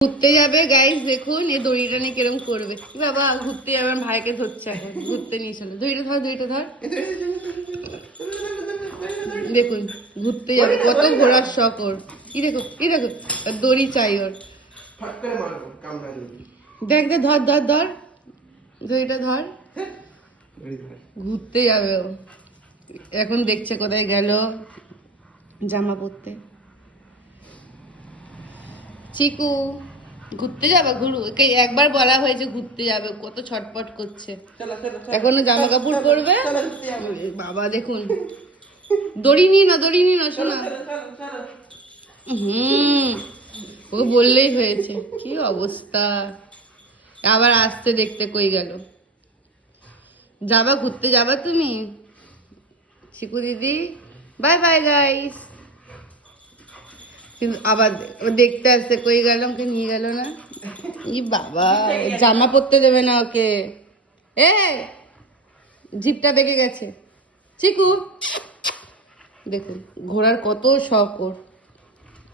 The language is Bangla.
ঘুরতে যাবে গাইস, দেখুন এই দড়িটা নিয়ে কিরকম করবে। বাবা ঘুরতে যাবে, আমার ভাইকে ধরছে এখন, ঘুরতে নিয়ে চলো। দড়িটা ধর, দড়িটা ধর। দেখুন ঘুরতে যাবে, কত ঘোরার শখ ওর। কি দেখো, কি দেখো, দড়ি চাই ওর। দেখ দেখ, ধর ধর ধর, দড়িটা ধর। ঘুরতে যাবে ও এখন, দেখছে কোথায় গেল জামা পরতে। চিকু ঘুরতে যাবে, ঘুরু, একবার বলা হয়েছে ঘুরতে যাবে, কত ছটপট করছে। এখনো জামা কাপড় পরবে। বাবা দেখুন, দড়ি নি না, দড়ি নি না, শোনা। ও বললেই হয়েছে, কি অবস্থা। আবার আসতে দেখতে কই গেল। যাবা ঘুরতে, যাবা তুমি চিকু দিদি? Bye bye guys. কিন্তু আবার দেখতে আসতে কই গেল, ওকে নিয়ে গেল না। ই বাবা, জামা পরতে দেবে না ওকে। এ জিপটা বেঁকে গেছে। চিকু দেখুন, ঘোড়ার কত শখ ওর।